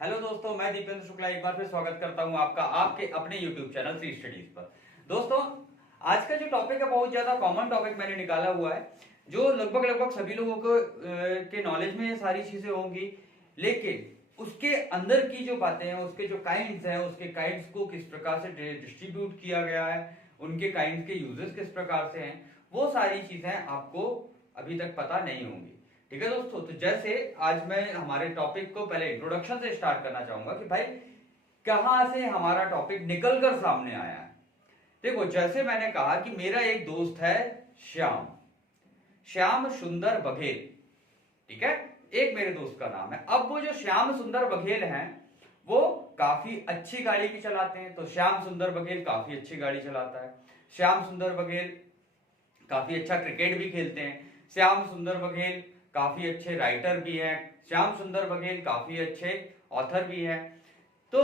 Hello दोस्तों, मैं दीपेंद्र शुक्ला एक बार फिर स्वागत करता हूं आपका आपके अपने YouTube चैनल सी स्टडीज पर। दोस्तों, आज का जो टॉपिक है बहुत ज्यादा कॉमन टॉपिक मैंने निकाला हुआ है, जो लगभग लगभग सभी लोगों को के नॉलेज में ये सारी चीजें होंगी, लेकिन उसके अंदर की जो बातें हैं, उसके जो काइंड्स हैं, उसके काइंड्स को किस प्रकार से डिस्ट्रीब्यूट किया गया है, उनके काइंड्स के यूजेस किस प्रकार से हैं, वो सारी चीजें आपको अभी तक पता नहीं होंगी। ठीक है दोस्तों, तो जैसे आज मैं हमारे टॉपिक को पहले इंट्रोडक्शन से स्टार्ट करना चाहूंगा कि भाई कहां से हमारा टॉपिक निकल कर सामने आया है। देखो, जैसे मैंने कहा कि मेरा एक दोस्त है श्याम, श्याम सुंदर बघेल। ठीक है, एक मेरे दोस्त का नाम है। अब वो जो श्याम सुंदर बघेल हैं, वो काफी अच्छी गाड़ी भी चलाते हैं। तो श्याम सुंदर बघेल काफी अच्छी गाड़ी चलाता है। श्याम सुंदर बघेल काफी अच्छा क्रिकेट भी खेलते हैं। श्याम सुंदर बघेल काफी अच्छे राइटर भी हैं। श्याम सुंदर बघेल काफी अच्छे ऑथर भी हैं। तो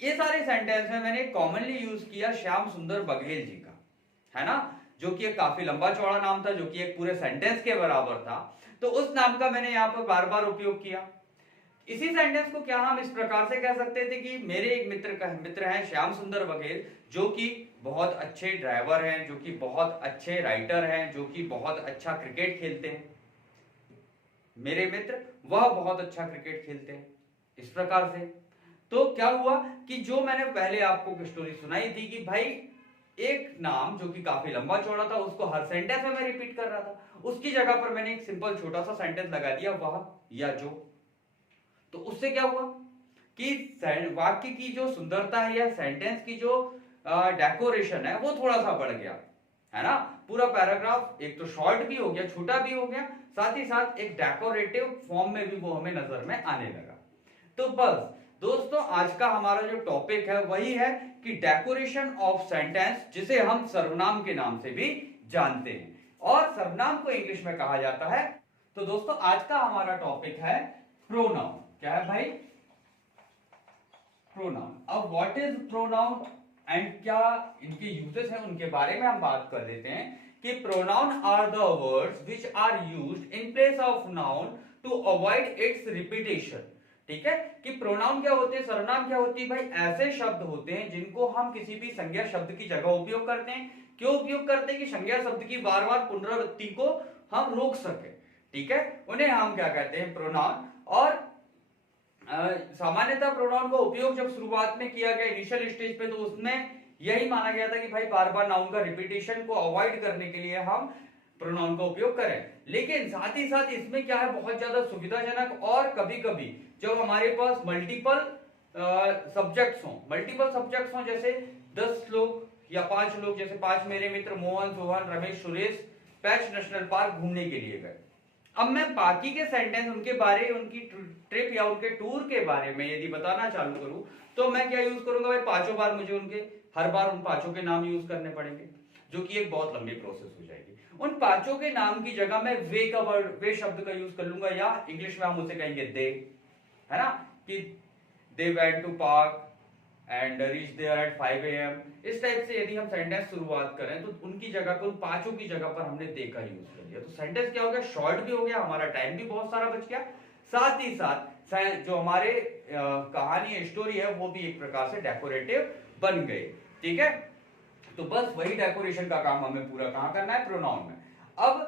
ये सारे सेंटेंस में मैंने कॉमनली यूज किया श्याम सुंदर बघेल जी का, है ना, जो कि एक काफी लंबा चौड़ा नाम था, जो कि एक पूरे सेंटेंस के बराबर था। तो उस नाम का मैंने यहां पर बार बार उपयोग किया। इसी सेंटेंस को क्या हम इस प्रकार से कह सकते थे कि मेरे एक मित्र हैं श्याम सुंदर बघेल, जो कि बहुत अच्छे ड्राइवर हैं, जो कि बहुत अच्छे राइटर हैं, जो कि बहुत अच्छा क्रिकेट खेलते हैं। मेरे मित्र वह बहुत अच्छा क्रिकेट खेलते हैं, इस प्रकार से। तो क्या हुआ कि जो मैंने पहले आपको स्टोरी सुनाई थी कि भाई एक नाम जो कि काफी लंबा चौड़ा था, उसको हर सेंटेंस में मैं रिपीट कर रहा था, उसकी जगह पर मैंने एक सिंपल छोटा सा सेंटेंस लगा दिया, वह या जो। तो उससे क्या हुआ कि वाक्य की जो सुंदरता है या सेंटेंस की जो डेकोरेशन है, वो थोड़ा सा बढ़ गया, है ना। पूरा पैराग्राफ एक तो शॉर्ट भी हो गया, छोटा भी हो गया, साथ ही साथ एक डेकोरेटिव फॉर्म में भी वो हमें नजर में आने लगा। तो बस दोस्तों, आज का हमारा जो टॉपिक है वही है कि डेकोरेशन ऑफ सेंटेंस, जिसे हम सर्वनाम के नाम से भी जानते हैं, और सर्वनाम को इंग्लिश में कहा जाता है। तो दोस्तों, आज का हमारा टॉपिक है प्रोनाउन। क्या है भाई? प्रोनाउन। अब व्हाट इज प्रोनाउन एंड क्या इनके यूजेस हैं, उनके बारे में हम बात कर लेते हैं कि pronoun are the words which are used in place of noun to avoid its repetition. ठीक है, कि प्रोनाउन क्या होते हैं, सर्वनाम क्या होती है भाई? ऐसे शब्द होते हैं जिनको हम किसी भी संज्ञा शब्द की जगह उपयोग करते हैं। क्यों उपयोग करते हैं? कि संज्ञा शब्द की बार बार पुनरावृत्ति को हम रोक सके। ठीक है, उन्हें हम क्या कहते हैं? प्रोनाउन। और सामान्यतः प्रोनाउन का उपयोग जब शुरुआत में किया गया इनिशियल स्टेज पे, तो उसमें यही माना गया था कि भाई बार बार नाउन का रिपीटेशन को अवॉइड करने के लिए हम प्रोनाउन का उपयोग करें। लेकिन साथ ही साथ इसमें क्या है, बहुत ज्यादा सुविधाजनक, और कभी कभी जब हमारे पास मल्टीपल सब्जेक्ट्स हों, जैसे 10 लोग या 5 लोग, जैसे 5 मेरे मित्र मोहन, सोहन, रमेश, सुरेश पैच नेशनल पार्क घूमने के लिए गए। अब मैं बाकी के सेंटेंस उनके बारे, उनकी ट्रिप या उनके टूर के बारे में यदि बताना चालू करूं, तो मैं क्या यूज करूंगा भाई? 5 बार मुझे हर बार उन 5 के नाम यूज करने पड़ेंगे, जो कि एक बहुत लंबी प्रोसेस हो जाएगी। उन 5 के नाम की जगह मैं वे शब्द का यूज कर लूंगा, या इंग्लिश में हम उसे कहेंगे दे, है ना, कि they went to park and reach there at 5 AM। इस टाइप से यदि हम सेंटेंस शुरुआत करें, तो उनकी जगह पर, उन 5 की जगह पर हमने दे का यूज कर लिया, तो सेंटेंस क्या हो गया? शॉर्ट भी हो गया, हमारा टाइम भी बहुत सारा बच गया, साथ ही साथ जो हमारे कहानी स्टोरी है वो भी एक प्रकार से डेकोरेटिव बन गई। ठीक है, तो बस वही डेकोरेशन का काम हमें पूरा कहां करना है? प्रोनाउन में। अब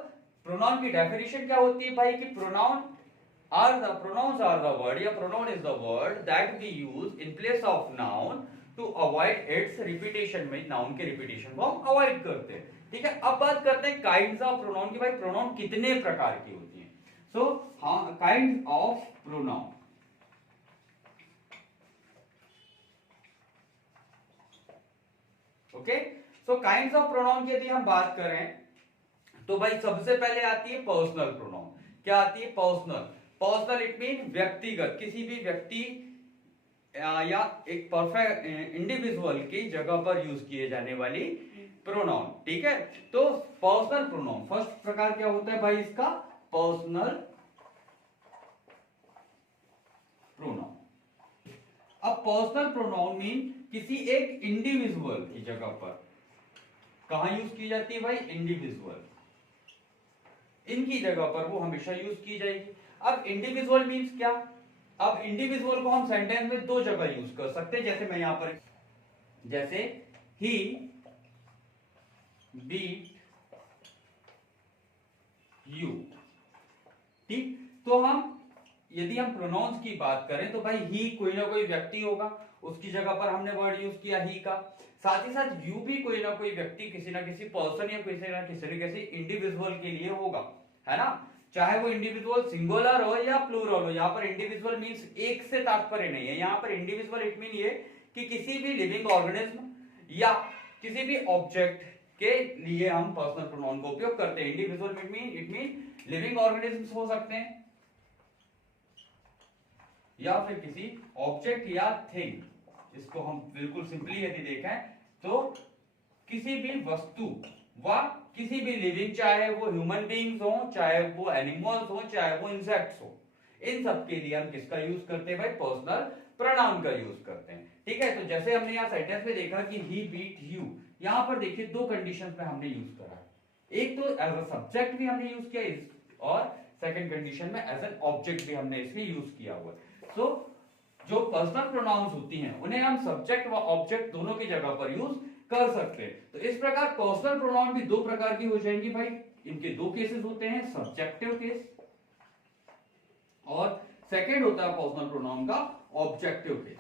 प्रोनाउन की डेफिनेशन क्या होती है भाई? कि pronouns are the word, या pronoun is the word that we use in place of noun to avoid its repetition। में नाउन के रिपीटेशन को हम अवॉइड करते हैं। ठीक है, अब बात करते हैं काइंड्स ऑफ प्रोनाउन की। भाई प्रोनाउन कितने प्रकार की होती हैं? So kind of pronoun. Okay, so kinds of pronoun की यदि हम बात करें, तो भाई सबसे पहले आती है पर्सनल प्रोनाउन। क्या आती है? पर्सनल इट मीन व्यक्तिगत, किसी भी व्यक्ति या एक परफेक्ट इंडिविजुअल की जगह पर यूज किए जाने वाली प्रोनाउन। ठीक है, तो पर्सनल प्रोनाउन फर्स्ट प्रकार क्या होता है भाई इसका? Personal pronoun. अब पर्सनल प्रोनाउन मीन किसी एक इंडिविजुअल की जगह पर कहां यूज की जाती है भाई? इंडिविजुअल, इनकी जगह पर वो हमेशा यूज की जाएगी। अब इंडिविजुअल मीन्स क्या? अब इंडिविजुअल को हम सेंटेंस में दो जगह यूज कर सकते हैं, जैसे मैं यहां पर, जैसे ही बीट यू। ठीक, तो हम यदि हम प्रोनाउंस की बात करें तो भाई ही कोई ना कोई व्यक्ति होगा, उसकी जगह पर हमने वर्ड यूज किया ही का। साथ ही साथ यू भी कोई ना कोई व्यक्ति, किसी ना किसी पर्सन या किसी ना किसी इंडिविजुअल के लिए होगा, है ना। चाहे वो इंडिविजुअल सिंगुलर हो या प्लूरल हो। यहाँ पर इंडिविजुअल मींस एक से तात्पर्य नहीं है, यहाँ पर इंडिविजुअल इट मीन ये कि किसी भी लिविंग ऑर्गेनिज्म या किसी भी ऑब्जेक्ट के लिए हम पर्सनल प्रोनाउन का उपयोग करते हैं। Individual it mean living organisms हो सकते हैं या फिर किसी ऑब्जेक्ट या थिंग। इसको हम बिल्कुल सिंपली यदि देखें तो किसी भी वस्तु व किसी भी लिविंग, चाहे वो ह्यूमन बीइंग्स हो, चाहे वो एनिमल्स हो, चाहे वो इंसेक्ट्स हो, इन सब के लिए हम किसका यूज करते हैं भाई, पर्सनल प्रोनाउन का यूज करते हैं। ठीक है, तो जैसे हमने यहाँ सेंटेंस में देखा कि ही बीट यू, यहाँ पर देखिए दो कंडीशंस में हमने यूज करा है। एक तो एज अ सब्जेक्ट भी हमने यूज किया और सेकंड कंडीशन में एज एन ऑब्जेक्ट भी हमने इसके यूज किया हुआ है। सो जो पर्सनल प्रोनाउंस होती हैं उन्हें हम सब्जेक्ट व ऑब्जेक्ट दोनों की जगह पर यूज कर सकते हैं। तो इस प्रकार पर्सनल प्रोनाउन भी दो प्रकार की हो जाएंगी भाई। इनके दो केसेस होते हैं, सब्जेक्टिव केस और सेकंड होता है पर्सनल प्रोनाउन का ऑब्जेक्टिव केस।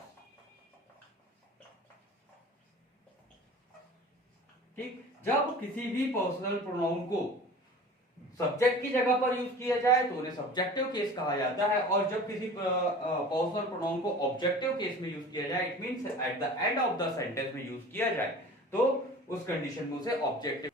ठीक, जब किसी भी पर्सनल प्रोनाउन को सब्जेक्ट की जगह पर यूज किया जाए तो उन्हें सब्जेक्टिव केस कहा जाता है, और जब किसी पर्सनल प्रोनाउन को ऑब्जेक्टिव केस में यूज किया जाए, it means at the end of the sentence में यूज किया जाए, तो उस कंडीशन में उसे ऑब्जेक्टिव।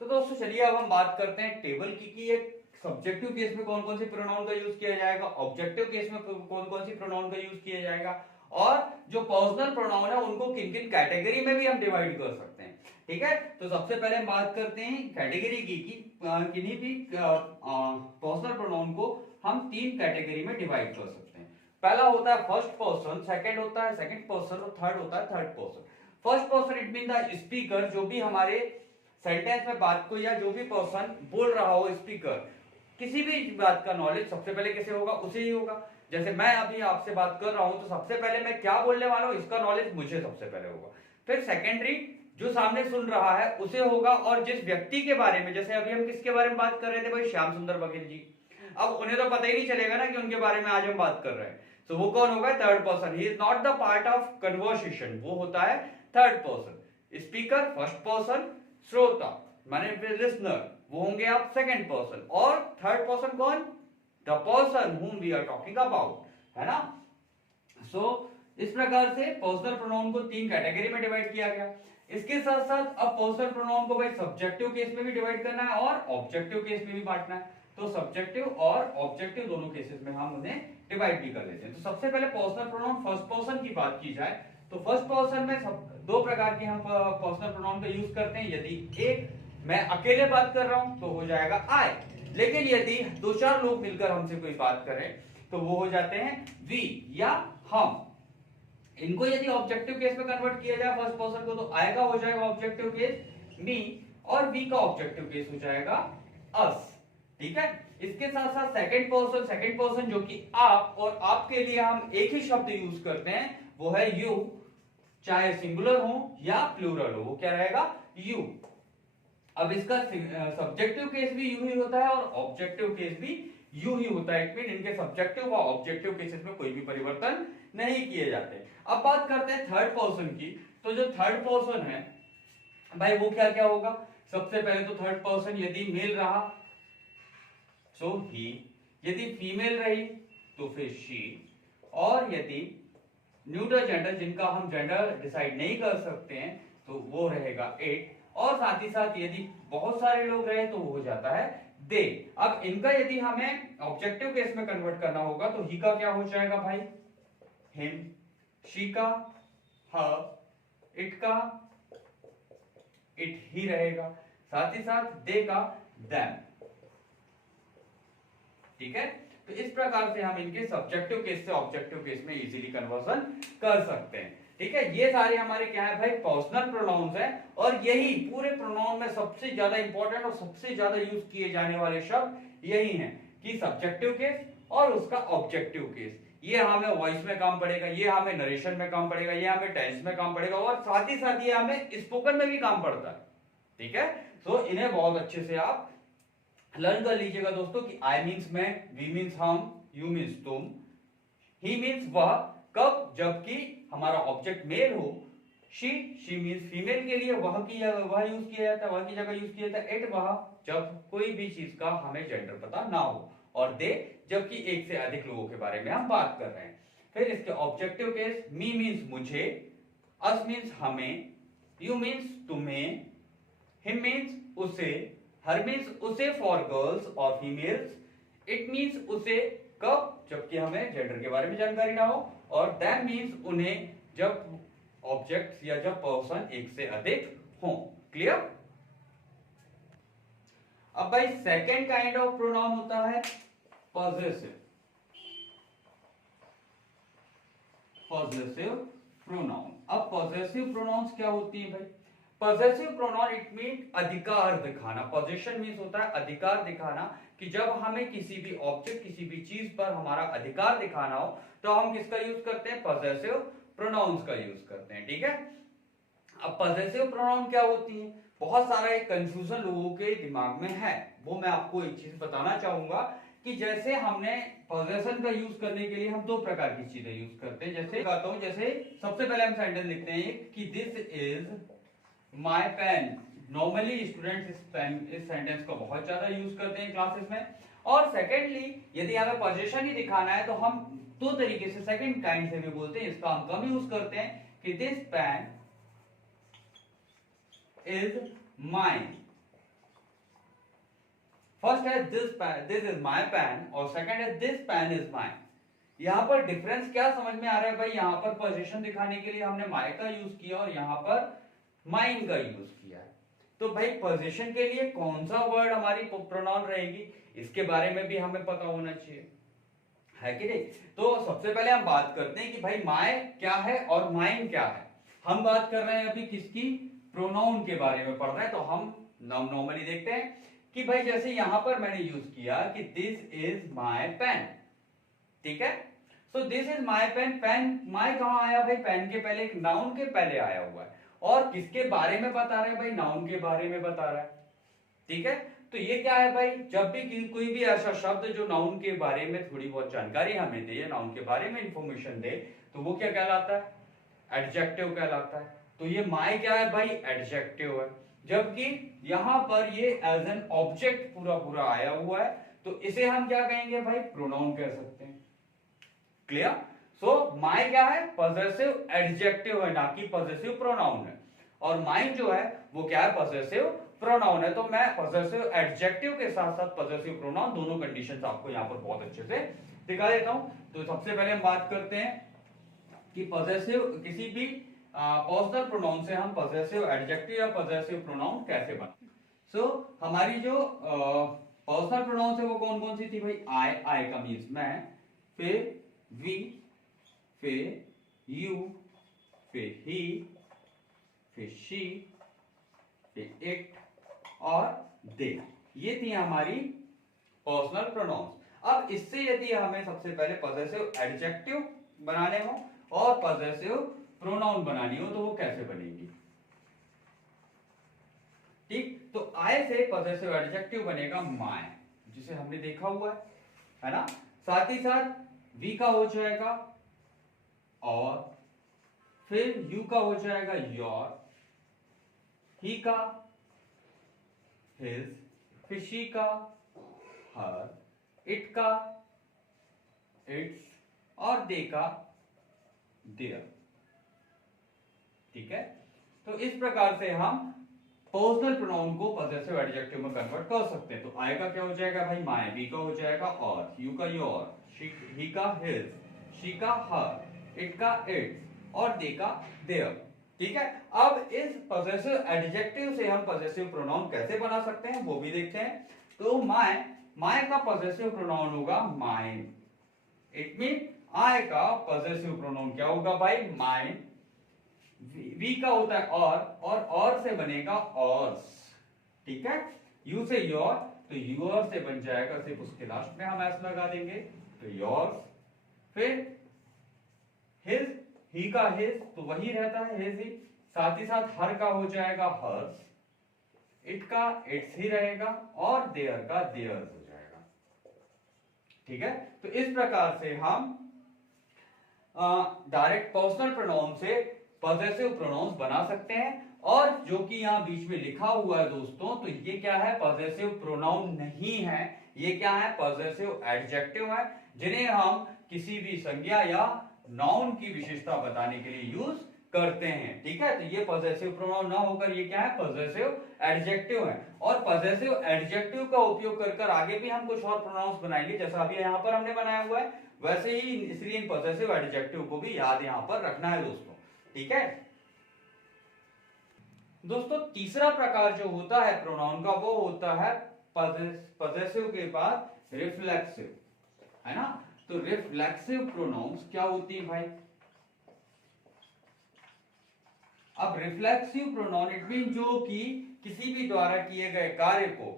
तो दोस्तों चलिए अब हम बात करते हैं टेबल की कि एक सब्जेक्टिव केस में कौन कौन सी प्रोनाउन का यूज किया जाएगा, ऑब्जेक्टिव केस में कौन कौन सी प्रोनाउन का यूज किया जाएगा, और जो पर्सनल प्रोनाउन है उनको किन किन कैटेगरी में भी हम डिवाइड कर सकते हैं। ठीक है, तो सबसे पहले हम बात करते हैं कैटेगरी की कि किन्हीं भी पर्सनल प्रोनाउन को हम तीन कैटेगरी में डिवाइड कर सकते हैं। पहला होता है फर्स्ट पर्सन, सेकंड होता है सेकंड पर्सन और थर्ड होता है third person. First person it mean the speaker, जो भी हमारे सेंटेंस में बात को या जो भी पर्सन बोल रहा हो, स्पीकर, किसी भी बात का नॉलेज सबसे पहले किसे होगा, उसे ही होगा। जैसे मैं अभी आपसे बात कर रहा हूं तो सबसे पहले मैं क्या बोलने वाला हूं इसका नॉलेज मुझे सबसे पहले होगा। फिर सेकेंडरी जो सामने सुन रहा है उसे होगा, और जिस व्यक्ति के बारे में, जैसे अभी हम किसके बारे में बात कर रहे थे भाई, श्याम सुंदर बघेल जी, अब उन्हें तो पता ही नहीं चलेगा ना कि उनके बारे में आज हम बात कर रहे हैं, तो वो कौन होगा, third person. He is not the part of conversation, वो होता है third person. Speaker first person, श्रोता माने लिसनर वो होंगे आप सेकंड पर्सन, और थर्ड पर्सन कौन, the person whom we are talking about, है ना। सो इस प्रकार से पर्सनल प्रोनाउन को तीन कैटेगरी में डिवाइड किया गया। इसके साथ साथ अब पर्सनल प्रोनाउन को भाई सब्जेक्टिव केस में भी डिवाइड करना है और ऑब्जेक्टिव केस में भी बांटना है। तो सब्जेक्टिव और ऑब्जेक्टिव दोनों केसेस में हम उन्हें डिवाइड भी कर लेते हैं। तो सबसे पहले पर्सनल प्रोनाउन फर्स्ट पर्सन की बात की जाए तो फर्स्ट पर्सन में दो प्रकार के हम पर्सनल प्रोनाउन का यूज करते हैं। यदि एक मैं अकेले बात कर रहा हूं तो हो जाएगा आई, लेकिन यदि दो चार लोग मिलकर हमसे कोई बात करें तो वो हो जाते हैं वी या हम। इनको यदि ऑब्जेक्टिव केस में कन्वर्ट किया जाए फर्स्ट पर्सन को तो आई का हो जाएगा ऑब्जेक्टिव केस मी, और वी का ऑब्जेक्टिव केस हो जाएगा अस। ठीक है, इसके साथ साथ सेकंड पर्सन जो कि आप, और आपके लिए हम एक ही शब्द यूज करते हैं वो है यू, चाहे सिंगुलर हो या प्लूरल हो, वो क्या रहेगा, यू। अब इसका सब्जेक्टिव केस भी यू ही होता है और ऑब्जेक्टिव केस भी यू ही होता है। इट मीन इनके सब्जेक्टिव और ऑब्जेक्टिव केसेस में कोई भी परिवर्तन नहीं किए जाते। अब बात करते हैं थर्ड पर्सन की। तो जो थर्ड पर्सन है भाई वो क्या क्या होगा, सबसे पहले तो थर्ड पर्सन यदि मेल रहा सो ही, यदि फीमेल रही तो फिर शी, और यदि न्यूट्रल जेंडर जिनका हम जेंडर डिसाइड नहीं कर सकते हैं तो वो रहेगा इट, और साथ ही साथ यदि बहुत सारे लोग रहे तो वो हो जाता है दे। अब इनका यदि हमें ऑब्जेक्टिव केस में कन्वर्ट करना होगा तो ही का क्या हो जाएगा भाई, हिम, शी का हर, इट का इट ही रहेगा, साथ ही साथ दे का देम। ठीक है, तो इस प्रकार से हम इनके सब्जेक्टिव केस से ऑब्जेक्टिव केस में इजीली कन्वर्जन कर सकते हैं। ठीक है, ये सारे हमारे क्या है भाई, पर्सनल प्रोनाउंस है, और यही पूरे प्रोनाउन में सबसे ज्यादा इंपॉर्टेंट और सबसे ज्यादा यूज किए जाने वाले शब्द यही हैं कि सब्जेक्टिव केस, और उसका ऑब्जेक्टिव केस। ये हमें वॉइस में काम पड़ेगा, ये हमें नरेशन में काम पड़ेगा, ये हमें टेंस में काम पड़ेगा, और साथ ही साथ ये हमें स्पोकन में भी काम पड़ता है। ठीक है, तो इन्हें बहुत अच्छे से आप लर्न कर लीजिएगा दोस्तों कि आई मीन्स मैं, वी मीन्स हम, यू मीन्स तुम, ही मीन्स वह, कब, जबकि हमारा ऑब्जेक्ट मेल हो, शी मीन्स फीमेल के लिए वह की वह यूज किया जाता है, वह की जगह यूज किया जाता है, इट वह, जब कोई भी चीज का हमें जेंडर पता ना हो, और दे जबकि एक से अधिक लोगों के बारे में हम बात कर रहे हैं। फिर इसके ऑब्जेक्टिव केस, मी मीन्स मुझे, अस मीन्स हमें, यू मीन्स तुम्हें, हिम मीन्स उसे, हर मीन्स उसे फॉर गर्ल्स और फीमेल्स, इट मीन्स उसे, कब, जबकि हमें जेंडर के बारे में जानकारी ना हो, और देम मीन्स उन्हें, जब ऑब्जेक्ट्स या जब पर्सन एक से अधिक हो। क्लियर? अब भाई सेकेंड काइंड ऑफ प्रोनाउन होता है पॉजेसिव। Possessive pronoun. अब पॉजेसिव प्रोनाउंस क्या होती है भाई? पॉजेसिव प्रोनाउन इट मीन अधिकार दिखाना। पोजीशन मीन्स होता है अधिकार दिखाना, कि जब हमें किसी भी ऑब्जेक्ट, किसी भी चीज पर हमारा अधिकार दिखाना हो तो हम किसका यूज करते हैं? पॉजेसिव प्रोनाउंस का यूज करते हैं। ठीक है, अब पॉजेसिव प्रोनाउन क्या होती है? बहुत सारा एक कंफ्यूजन लोगों के दिमाग में है, वो मैं आपको एक चीज बताना चाहूंगा कि जैसे हमने पोजेशन का यूज करने के लिए हम दो प्रकार की चीजें यूज करते हैं। जैसे कहता हूं, जैसे सबसे पहले हम सेंटेंस लिखते हैं कि this is my pen. Normally students इस सेंटेंस को बहुत ज्यादा यूज करते हैं क्लासेस में। और सेकेंडली यदि हमें पोजीशन ही दिखाना है तो हम दो तरीके से सेकंड काइंड से भी बोलते हैं, इसका हम कम यूज करते हैं कि this pen is mine. First है दिस इज माय पेन और सेकंड है दिस पेन इज माइन। यहां पर डिफरेंस क्या समझ में आ रहा है भाई? यहां पर पोजीशन दिखाने के लिए हमने माय का यूज किया और यहां पर माइन का यूज किया है। तो भाई पोजीशन के लिए कौन सा वर्ड हमारी प्रोनाउन रहेगी, इसके बारे में भी हमें पता होना चाहिए, है कि नहीं? तो सबसे पहले हम बात करते हैं कि भाई माय क्या है और माइन क्या है। हम बात कर रहे हैं अभी किसकी? प्रोनाउन के बारे में पढ़ रहे हैं। तो हम नॉर्मली देखते हैं कि भाई जैसे यहां पर मैंने यूज किया कि दिस इज माय पेन। ठीक है, so this is my pen. Pen my कहां आया भाई? पेन के पहले, एक नाउन के पहले आया हुआ है, और किसके बारे में बता रहा है भाई? नाउन के बारे में बता रहा है। ठीक है, तो ये क्या है भाई? जब भी कोई भी ऐसा शब्द जो नाउन के बारे में थोड़ी बहुत जानकारी हमें दे, नाउन के बारे में इंफॉर्मेशन दे, तो वो क्या कहलाता है? एडजेक्टिव कहलाता है। तो ये माय क्या है भाई? एडजेक्टिव है। जबकि यहां पर ये एज एन ऑब्जेक्ट पूरा पूरा आया हुआ है, तो इसे हम क्या कहेंगे भाई? प्रोनाउन कह सकते हैं। क्लियर? सो माय क्या है? पॉजेसिव एडजेक्टिव है, ना कि पॉजेसिव प्रोनाउन है। और माइन जो है वो क्या है? पॉजेसिव प्रोनाउन है। तो मैं पॉजेसिव एडजेक्टिव के साथ साथ पॉजेसिव प्रोनाउन दोनों कंडीशंस आपको यहां पर बहुत अच्छे से दिखा देता हूं। तो सबसे पहले हम बात करते हैं कि पॉजेसिव किसी भी पर्सनल प्रोनाउन से हम पॉजेसिव एडजेक्टिव या पॉजेसिव प्रोनाउन कैसे बनाते हैं। सो हमारी जो पर्सनल प्रोनाउन है वो कौन कौन सी थी भाई? आई का मीन्स मैं, फिर वी, फिर यू, फिर ही, फिर शी, फिर इट और दे। ये थी हमारी पर्सनल प्रोनाउंस। अब इससे यदि हमें सबसे पहले पॉजेसिव एडजेक्टिव बनाने हो और पॉजेसिव प्रोनाउन बनानी हो तो वो कैसे बनेगी? ठीक, तो आई से पॉजेसिव एडजेक्टिव बनेगा माय, जिसे हमने देखा हुआ है ना? साथ ही साथ वी का हो जाएगा और, फिर यू का हो जाएगा योर, ही का हिज, फिर शी का हर, इट का इट्स और दे का देयर। ठीक है, तो इस प्रकार से हम पर्सनल प्रोनाउन को पॉजेसिव एडजेक्टिव में कन्वर्ट कर सकते हैं। तो आई का क्या हो जाएगा भाई? माय, वी का हो जाएगा और, यू का योर, ही का हिज, शी का हर, इट का इट्स और दे का देयर। ठीक है, अब इस पॉजेसिव एडजेक्टिव से हम पॉजेसिव प्रोनाउन कैसे बना सकते हैं वो भी देखते हैं। तो माय का पॉजेसिव प्रोनाउन होगा माइन। इट मीन आई का पॉजेसिव प्रोनाउन क्या होगा भाई? माइन। वी का होता है और से बनेगा और्स। ठीक है, यू से योर, तो योर से बन जाएगा, सिर्फ उसके लास्ट में हम एस लगा देंगे, तो योर्स, फिर हिज, ही का हिज तो वही रहता है हिज ही, साथ ही साथ हर का हो जाएगा हर्स, इट का इट्स ही रहेगा और देयर का देयर्स हो जाएगा। ठीक है, तो इस प्रकार से हम डायरेक्ट पर्सनल प्रोनाउन से पॉसेसिव प्रोनाउंस बना सकते हैं। और जो कि यहाँ बीच में लिखा हुआ है दोस्तों, तो ये क्या है, पॉसेसिव प्रोनाउन नहीं है, ये क्या है, पॉसेसिव एडजेक्टिव है, जिन्हें हम किसी भी संज्ञा या नाउन की विशेषता बताने के लिए यूज करते हैं। ठीक है, तो ये पॉसेसिव प्रोनाउन ना होकर ये क्या है, पॉसेसिव एडजेक्टिव है। और पॉसेसिव एडजेक्टिव का उपयोग कर कर आगे भी हम कुछ और प्रोनाउंस बनाएंगे, जैसा अभी यहाँ पर हमने बनाया हुआ है वैसे ही, इसलिए इन पॉसेसिव एडजेक्टिव को भी याद यहाँ पर रखना है दोस्तों। ठीक है दोस्तों, तीसरा प्रकार जो होता है प्रोनाउन का वो होता है पॉसेसिव के बाद रिफ्लेक्सिव, है ना। तो रिफ्लेक्सिव प्रोनाउंस क्या होती है भाई? अब रिफ्लेक्सिव प्रोनाउन इट मीन जो कि किसी भी द्वारा किए गए कार्य को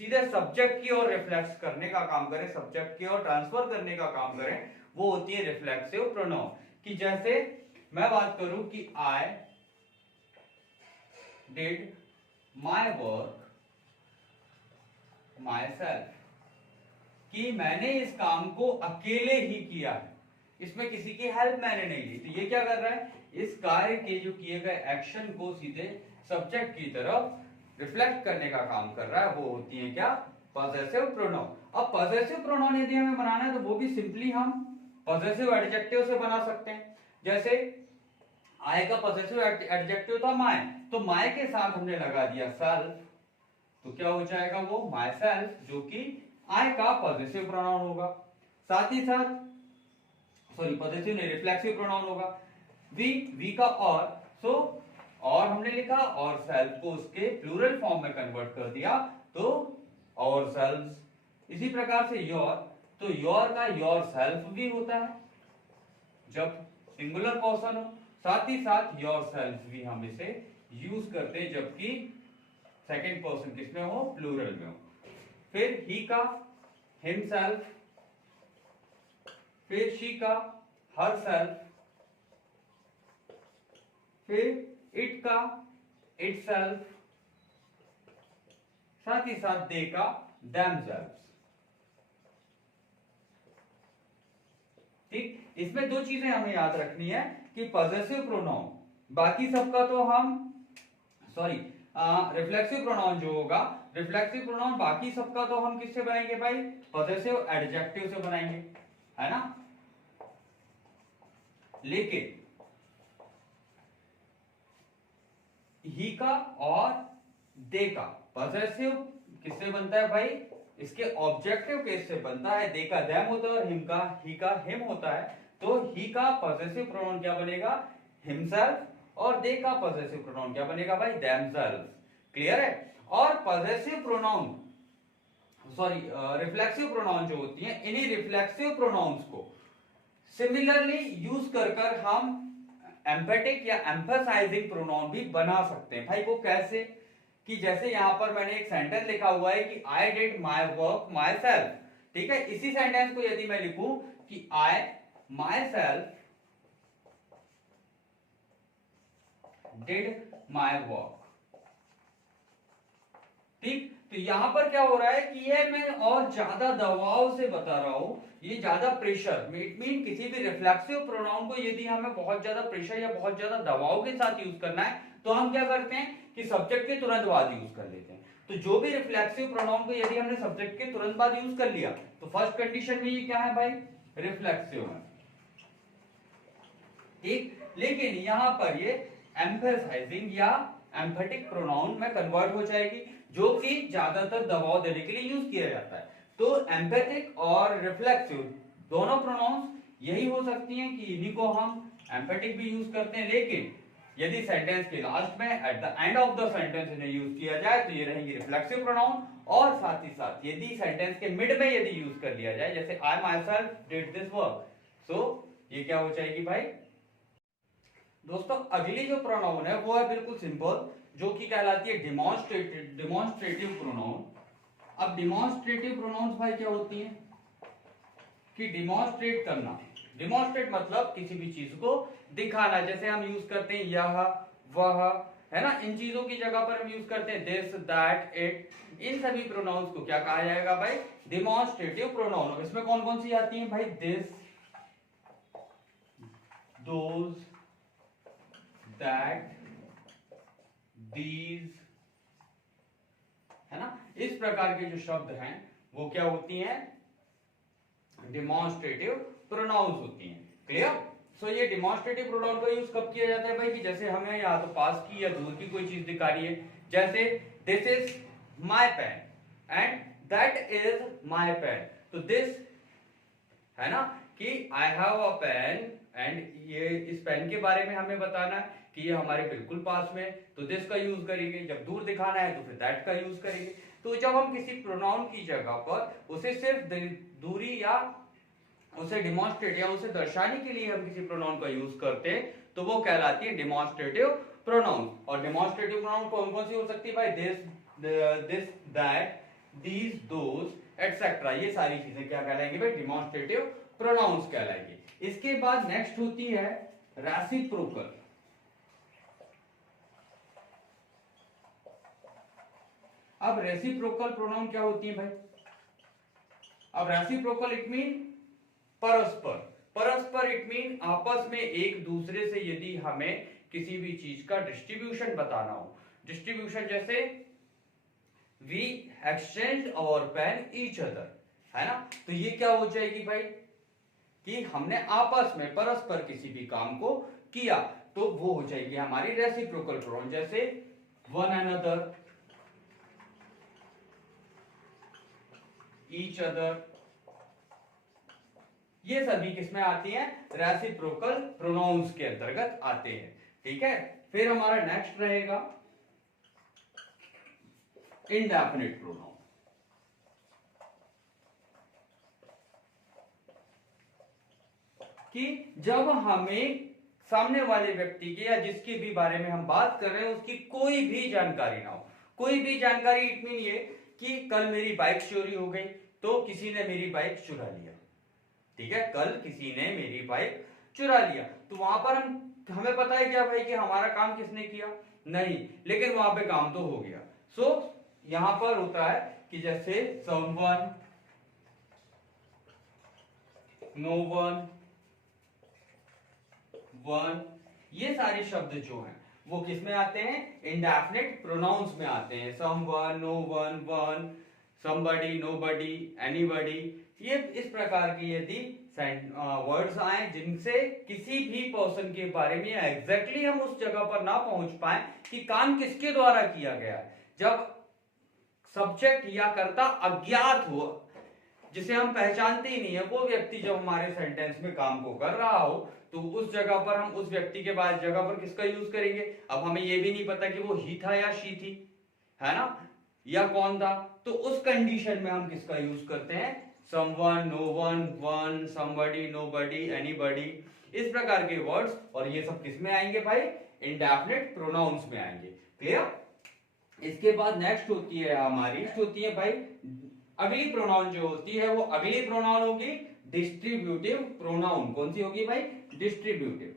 सीधे सब्जेक्ट की ओर रिफ्लेक्स करने का काम करे, सब्जेक्ट की ओर ट्रांसफर करने का काम करे, वो होती है रिफ्लेक्सिव प्रोनाउन। कि जैसे मैं बात करूं कि I did my work my self, कि मैंने इस काम को अकेले ही किया है, इसमें किसी की हेल्प मैंने नहीं ली। तो ये क्या कर रहा है, इस कार्य के जो किए गए एक्शन को सीधे सब्जेक्ट की तरफ रिफ्लेक्ट करने का काम कर रहा है, वो होती है क्या, पॉसेसिव प्रोनाउन। अब पॉसेसिव प्रोनाउन यदि हमें बनाना है तो वो भी सिंपली हम पॉसेसिव एडजेक्टिव से बना सकते हैं। जैसे आई का पॉसेसिव एडजेक्टिव था माय, तो माय के साथ हमने लगा दिया सेल्फ, तो क्या हो जाएगा वो माय सेल्फ, जो कि आई का पॉसेसिव प्रोनाउन होगा। साथ ही साथ सॉरी पॉसेसिव नहीं, रिफ्लेक्सिव प्रोनाउन होगा। वी का और, सो और हमने लिखा और सेल्फ को उसके प्लूरल फॉर्म में कन्वर्ट कर दिया, तो और सेल्फ। इसी प्रकार से योर, तो योर का योर सेल्फ भी होता है जब सिंगुलर पर्सन हो, साथ ही साथ योर सेल्फ भी हम इसे यूज करते हैं जबकि सेकंड पर्सन किसमें हो, प्लूरल में हो। फिर ही का हिमसेल्फ, फिर शी का हर सेल्फ, फिर इट का इटसेल्फ, साथ ही साथ दे का देमसेल्व्स। ठीक, इसमें दो चीजें हमें याद रखनी है कि पॉसेसिव प्रोनाउन बाकी सबका तो हम सॉरी रिफ्लेक्सिव प्रोनाउन जो होगा, रिफ्लेक्सिव प्रोनाउन बाकी सबका तो हम किससे बनाएंगे भाई, पॉसेसिव एडजेक्टिव से बनाएंगे, है ना। लेकिन ही का और दे का पॉसेसिव किससे बनता है भाई, इसके ऑब्जेक्टिव केस से बनता है। दे का देम होता है और हिम का ही का हिम होता है, तो ही का पॉसेसिव प्रोनाउन क्या बनेगा, हिमसेल्फ, और दे का पॉसेसिव प्रोनाउन क्या बनेगा भाई, देमसेल्व्स। क्लियर है। और possessive pronoun sorry reflexive pronoun जो होती हैं, इन्हीं रिफ्लेक्सिव प्रोनाउंस को सिमिलरली यूज कर हम एम्फेटिक या एम्फसाइजिंग प्रोनाउन भी बना सकते हैं। भाई वो कैसे, कि जैसे यहां पर मैंने एक सेंटेंस लिखा हुआ है कि I did my work myself, ठीक है। इसी सेंटेंस को यदि मैं लिखूं कि I myself did my work, ठीक, तो यहां पर क्या हो रहा है कि ये मैं और ज्यादा दबाव से बता रहा हूं, ये ज्यादा प्रेशर, इट मीन किसी भी रिफ्लेक्सिव प्रोनाउन को यदि हमें बहुत ज्यादा प्रेशर या बहुत ज्यादा दबाव के साथ यूज करना है तो हम क्या करते हैं कि सब्जेक्ट के तुरंत बाद यूज कर लेते हैं। तो जो भी रिफ्लेक्सिव प्रोनाउन को यदि हमने सब्जेक्ट के तुरंत बाद यूज कर लिया तो फर्स्ट कंडीशन में ये क्या है भाई, रिफ्लेक्सिव है, ठीक। लेकिन यहां पर ये एम्फसाइजिंग या एम्फेटिक प्रोनाउन में कन्वर्ट हो जाएगी, जो कि ज्यादातर दबाव देने के लिए यूज किया जाता है। तो एम्फेटिक और रिफ्लेक्सिव दोनों प्रोनाउंस यही हो सकती हैं कि इन्हीं को हम एम्फेटिक भी यूज करते हैं, लेकिन यदि सेंटेंस के लास्ट में at the end of the sentence इन्हें यूज किया जाए तो ये रहेंगी रिफ्लेक्सिव प्रोनाउन। और साथ ही साथ यदि सेंटेंस के मिड में यदि यूज कर लिया जाए, जैसे I myself did this work, so ये क्या हो जाएगी भाई। दोस्तों अगली जो प्रोनाउन है वो है बिल्कुल सिंपल, जो कि कहलाती है डिमॉन्स्ट्रेटिव प्रोनाउन। अब डिमॉन्स्ट्रेटिव प्रोनाउंस भाई क्या होती हैं, कि डिमॉन्स्ट्रेट करना, डिमॉन्स्ट्रेट मतलब किसी भी चीज को दिखाना, जैसे हम यूज करते हैं यह, वह, है ना, इन चीजों की जगह पर हम यूज करते हैं दिस, दैट, इट, इन सभी प्रोनाउंस को क्या कहा जाएगा भाई, डिमॉन्स्ट्रेटिव प्रोनाउन। इसमें कौन कौन सी आती है भाई, दिस, दोज, दैट, दीज, है ना, इस प्रकार के जो शब्द हैं वो क्या होती हैं, डिमॉन्स्ट्रेटिव प्रोनाउंस होती हैं। क्लियर? सो ये डिमॉन्स्ट्रेटिव प्रोनाउन का यूज कब किया जाता है भाई, कि जैसे हमें या तो पास की या दूर की कोई चीज दिखा रही है, जैसे this is my pen and that is my pen. तो दिस है ना कि I have a pen and ये इस पेन के बारे में हमें बताना है कि ये हमारे बिल्कुल पास में है, तो दिस का यूज करेंगे। जब दूर दिखाना है तो फिर दैट का यूज करेंगे। तो जब हम किसी प्रोनाउन की जगह पर उसे सिर्फ दूरी या उसे डिमॉन्स्ट्रेट या उसे दर्शाने के लिए हम किसी प्रोनाउन का यूज करते हैं तो वो कहलाती है डिमॉन्स्ट्रेटिव प्रोनाउन। और डिमॉन्स्ट्रेटिव प्रोनाउन कौन कौन सी हो सकती है भाई, this, that, these, those etcetera, ये सारी चीजें क्या कहलाएंगी भाई, डिमॉन्स्ट्रेटिव प्रोनाउंस कहलाएंगे। इसके बाद नेक्स्ट होती है रेसिप्रोकल। अब रेसिप्रोकल प्रोनाउन क्या होती है भाई, अब रेसिप्रोकल इट मीन परस्पर, परस्पर इट मीन आपस में एक दूसरे से यदि हमें किसी भी चीज का डिस्ट्रीब्यूशन बताना हो, डिस्ट्रीब्यूशन जैसे we exchange our pen each other, है ना, तो ये क्या हो जाएगी भाई कि हमने आपस में परस्पर किसी भी काम को किया, तो वो हो जाएगी हमारी रेसिप्रोकल प्रोनाउन। जैसे वन अनदर, ईच अदर, ये सभी किसमें आती हैं, रेसिप्रोकल प्रोनाउंस के अंतर्गत आते हैं। ठीक है, फिर हमारा नेक्स्ट रहेगा इंडेफिनिट प्रोनाउन। कि जब हमें सामने वाले व्यक्ति के या जिसके भी बारे में हम बात कर रहे हैं उसकी कोई भी जानकारी ना हो, कोई भी जानकारी इट मीन ये कि कल मेरी बाइक चोरी हो गई तो किसी ने मेरी बाइक चुरा लिया, ठीक है, कल किसी ने मेरी बाइक चुरा लिया, तो वहां पर हमें पता है क्या भाई कि हमारा काम किसने किया, नहीं, लेकिन वहां पे काम तो हो गया। सो यहां पर होता है कि जैसे समवन, नो वन, वन, ये सारे शब्द जो हैं वो किस में आते हैं, इंडेफिनिट प्रोनाउंस में आते हैं। Someone, no one, one, somebody, nobody, anybody, ये इस प्रकार की यदि वर्ड्स आए जिनसे किसी भी पर्सन के बारे में एग्जैक्टली हम उस जगह पर ना पहुंच पाए कि काम किसके द्वारा किया गया है, जब सब्जेक्ट या कर्ता अज्ञात हो, जिसे हम पहचानते ही नहीं है, वो व्यक्ति जब हमारे सेंटेंस में काम को कर रहा हो तो उस जगह पर हम उस व्यक्ति के बाद जगह पर किसका यूज करेंगे। अब हमें यह भी नहीं पता कि वो ही था या शी थी, है ना, या कौन था, तो उस कंडीशन में हम किसका यूज करते हैं, someone, no one, one, somebody, nobody, anybody, इस प्रकार के वर्ड्स। और ये सब किस में आएंगे भाई, इंडेफिनिट प्रोनाउंस में आएंगे। क्लियर? इसके बाद नेक्स्ट होती है हमारी, होती है भाई अगली प्रोनाउन जो होती है वो अगली प्रोनाउन होगी डिस्ट्रीब्यूटिव प्रोनाउन। कौन सी होगी भाई, डिस्ट्रीब्यूटिव।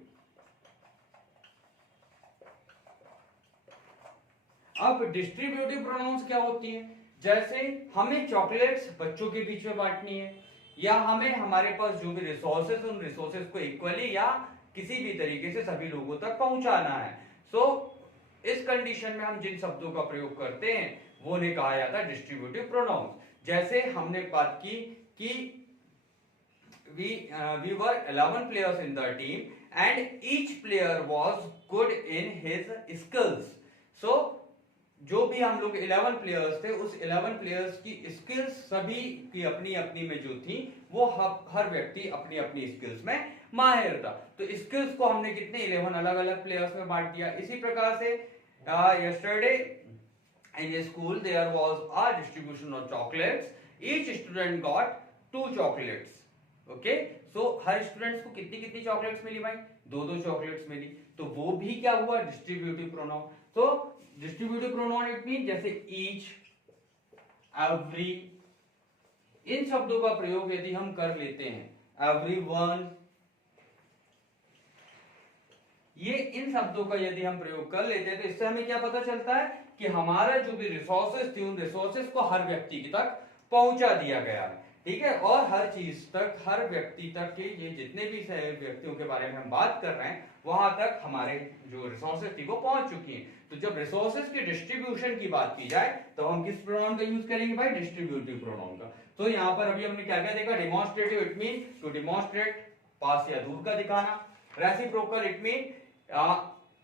अब डिस्ट्रीब्यूटिव प्रोनाउंस क्या होती है, जैसे हमें चॉकलेट्स बच्चों के बीच में बांटनी है, या हमें हमारे पास जो भी रिसोर्सेस उन रिसोर्सेस को इक्वली या किसी भी तरीके से सभी लोगों तक पहुंचाना है। सो इस कंडीशन में हम जिन शब्दों का प्रयोग करते हैं वो ने कहा जाता है डिस्ट्रीब्यूटिव प्रोनाउंस। जैसे हमने बात की कि we were 11 players in the team and each player was good in his skills. So जो भी हम लोग 11 प्लेयर्स थे, उस 11 प्लेयर्स की स्किल्स सभी की अपनी अपनी में जो थी वो हर व्यक्ति अपनी अपनी स्किल्स में माहिर था। तो स्किल्स को हमने कितने 11 अलग अलग प्लेयर्स में बांट दिया। इसी प्रकार से yesterday in school there was a distribution of chocolates. Each student got 2 chocolates. Okay, so her students को कितनी कितनी चॉकलेट्स मिली भाई, 2-2 चॉकलेट्स मिली, तो वो भी क्या हुआ, डिस्ट्रीब्यूटिव प्रोनाउन। तो डिस्ट्रीब्यूटिव प्रोनाउन इट मीन जैसे ईच, एवरी, इन शब्दों का प्रयोग यदि हम कर लेते हैं एवरीवन, ये इन शब्दों का यदि हम प्रयोग कर लेते हैं तो इससे हमें क्या पता चलता है कि हमारा जो भी रिसोर्सेज थी उन रिसोर्सेज को हर व्यक्ति तक पहुंचा दिया गया है, ठीक है। और हर चीज तक, हर व्यक्ति तक के ये जितने भी व्यक्तियों के बारे में हम बात कर रहे हैं वहां तक हमारे जो रिसोर्सेज थी वो पहुंच चुकी हैं। तो जब रिसोर्सेज के डिस्ट्रीब्यूशन की बात की जाए तो हम किस प्रोनाउन का यूज करेंगे भाई? डिस्ट्रीब्यूटिव प्रोनाउन का। तो यहाँ पर अभी हमने क्या क्या देखा? Demonstrative it mean to demonstrate, पास या दूर का दिखाना। रेसिप्रोकल इट मीन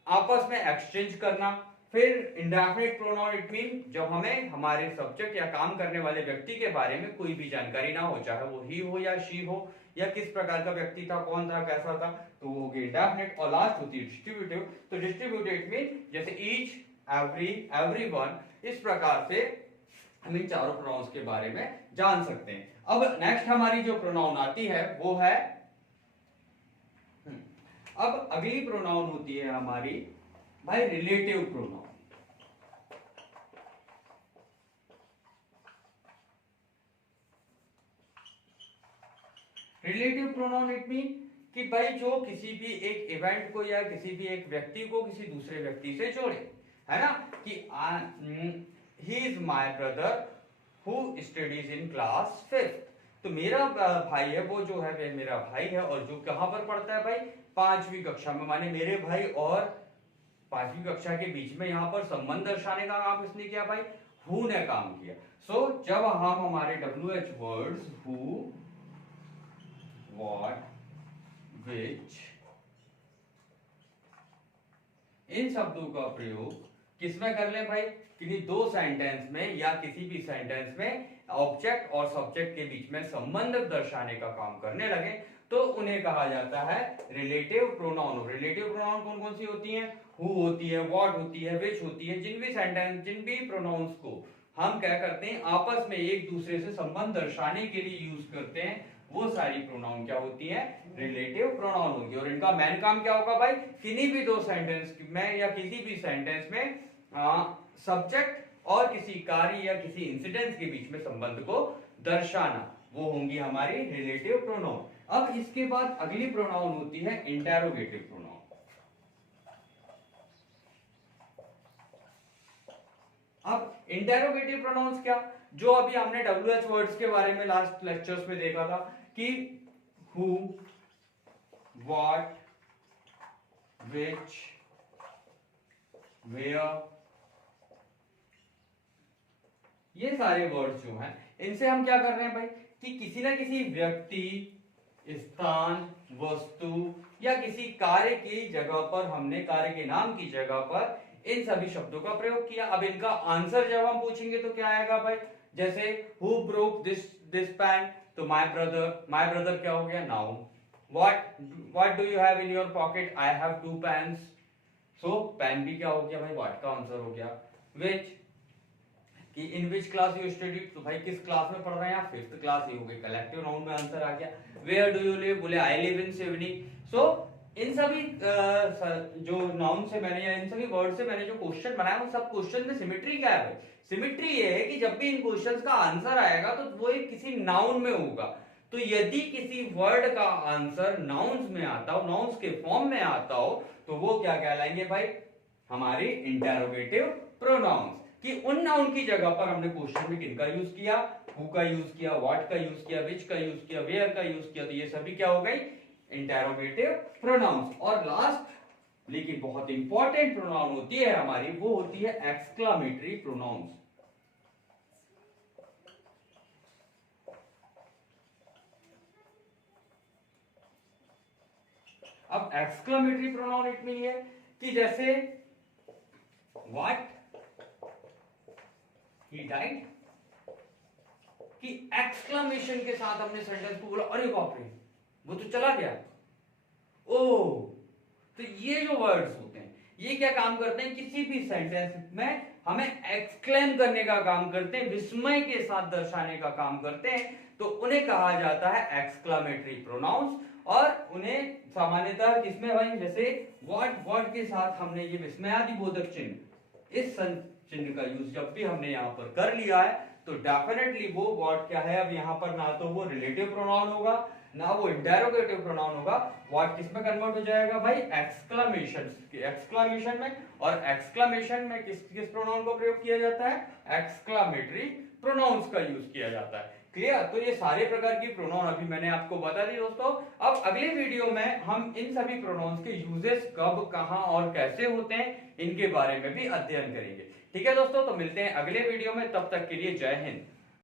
आपस में एक्सचेंज करना। फिर इंडेफिनिट प्रोनाउन इट मीन जब हमें हमारे सब्जेक्ट या काम करने वाले व्यक्ति के बारे में कोई भी जानकारी ना हो, चाहे वो ही हो या शी हो या किस प्रकार का व्यक्ति था, कौन था, कैसा था, तो वो हो गई इंडेफिनिट। और लास्ट होती है डिस्ट्रीब्यूटिव। तो डिस्ट्रीब्यूटिव इट मीन जैसे ईच, एवरी, एवरीवन, इस प्रकार से हम इन चारों प्रोनाउंस के बारे में जान सकते हैं। अब नेक्स्ट हमारी जो प्रोनाउन आती है वो है, अब अगली प्रोनाउन होती है हमारी भाई relative pronoun. Relative pronoun it mean कि भाई जो किसी भी एक इवेंट को या किसी भी एक व्यक्ति को किसी दूसरे व्यक्ति से जोड़े, है ना। कि he is my brother who studies in class 5th। तो मेरा भाई है, वो जो है वह मेरा भाई है और जो कहां पर पढ़ता है भाई? 5वीं कक्षा में। माने मेरे भाई और 5वीं कक्षा के बीच में यहाँ पर संबंध दर्शाने का काम किसने किया भाई? हु ने काम किया। सो जब हम हमारे WH वर्ड्स हु, व्हाट, विच, इन शब्दों का प्रयोग किसमें कर ले भाई? किसी दो सेंटेंस में या किसी भी सेंटेंस में ऑब्जेक्ट और सब्जेक्ट के बीच में संबंध दर्शाने का काम करने लगे तो उन्हें कहा जाता है रिलेटिव प्रोनाउन। रिलेटिव प्रोनाउन कौन कौन सी होती हैं? हु होती है, व्हाट होती है, विच होती है। जिन भी सेंटेंस, जिन भी प्रोनाउंस को हम क्या करते हैं आपस में एक दूसरे से संबंध दर्शाने के लिए यूज करते हैं, वो सारी प्रोनाउन क्या होती है? रिलेटिव प्रोनाउन होगी। और इनका मेन काम क्या होगा भाई? किन्हीं भी दो सेंटेंस में या किसी भी सेंटेंस में सब्जेक्ट और किसी कार्य या किसी इंसिडेंस के बीच में संबंध को दर्शाना, वो होंगी हमारी रिलेटिव प्रोनाउन। अब इसके बाद अगली प्रोनाउन होती है इंटेरोगेटिव प्रोनाउन। अब इंटेरोगेटिव प्रोनाउंस क्या? जो अभी हमने WH वर्ड्स के बारे में लास्ट लेक्चर्स में देखा था कि हु, व्हाट, विच, वेयर, ये सारे वर्ड्स जो हैं इनसे हम क्या कर रहे हैं भाई? कि किसी ना किसी व्यक्ति, स्थान, वस्तु या किसी कार्य की जगह पर हमने, कार्य के नाम की जगह पर इन सभी शब्दों का प्रयोग किया। अब इनका आंसर जब हम पूछेंगे तो क्या आएगा भाई? जैसे हु ब्रोक दिस पेन, तो माय ब्रदर क्या हो गया? Noun. What do you have in your pocket? I have 2 pens. So pen भी क्या हो गया भाई? व्हाट का आंसर हो गया। विच, कि इन विच क्लास यू स्टडी, तो भाई किस क्लास में पढ़ रहे हैं आप? 5th क्लास, ये हो गई कलेक्टिव नाउन में आंसर आ गया। Where do you live? बोले आई लिव इन सिवनी। सो इन सभी जो नाउन से मैंने या इन सभी वर्ड से मैंने जो क्वेश्चन बनाया उन सब क्वेश्चन में सिमेट्री क्या है भाई? सिमेट्री ये है कि जब भी इन क्वेश्चंस का आंसर आएगा तो वो एक किसी नाउन में होगा। तो यदि किसी वर्ड का आंसर नाउन्स में आता हो, नाउन्स के फॉर्म में आता हो, तो वो क्या कहलाएंगे भाई? हमारी इंटेरोगेटिव प्रोनाउंस। कि उन नाउन की जगह पर हमने क्वेश्चन में किनका यूज किया? हु का यूज किया, व्हाट का यूज किया, विच का यूज किया, वेयर का यूज किया। तो ये सभी क्या हो गई? Interrogative pronounce. और लास्ट लेकिन बहुत इंपॉर्टेंट प्रोनाउन होती है हमारी, वो होती है एक्सक्लामेटरी प्रोनाउंस। अब एक्सक्लामेटरी प्रोनाउन इट मीन है कि जैसे व्हाट, ही डाइड, कि एक्सक्लेमेशन के साथ हमने सेंटेंस को बोला अरे बाप रे वो तो चला गया। ओ, तो ये जो वर्ड्स होते हैं ये क्या काम करते हैं? किसी भी सेंटेंस में हमें एक्सक्लेम करने का काम करते हैं, विस्मय के साथ दर्शाने का काम करते हैं, तो उन्हें कहा जाता है एक्सक्लेमेटरी प्रोनाउंस। और उन्हें सामान्यतः किसमें भाई? जैसे व्हाट के साथ हमने ये विस्मयादि बोधक चिन्ह, इस चिन्ह का यूज जब भी हमने यहां पर कर लिया है तो डेफिनेटली वो व्हाट क्या है? अब यहां पर ना तो वो रिलेटिव प्रोनाउन होगा, ना वो इंटेरोगेटिव प्रोनाउन होगा, वो किस में कन्वर्ट हो जाएगा भाई, एक्सक्लामेशन में। और एक्सक्लामेशन में किस किस प्रोनाउन का प्रयोग किया जाता है, एक्सक्लामेटरी प्रोनाउंस का यूज किया जाता है। क्लियर? तो ये सारे प्रकार की प्रोनाउन अभी मैंने आपको बता दी दोस्तों। अब अगले वीडियो में हम इन सभी प्रोनाउंस के यूजेस कब, कहां और कैसे होते हैं, इनके बारे में भी अध्ययन करेंगे। ठीक है दोस्तों, तो मिलते हैं अगले वीडियो में, तब तक के लिए जय हिंद।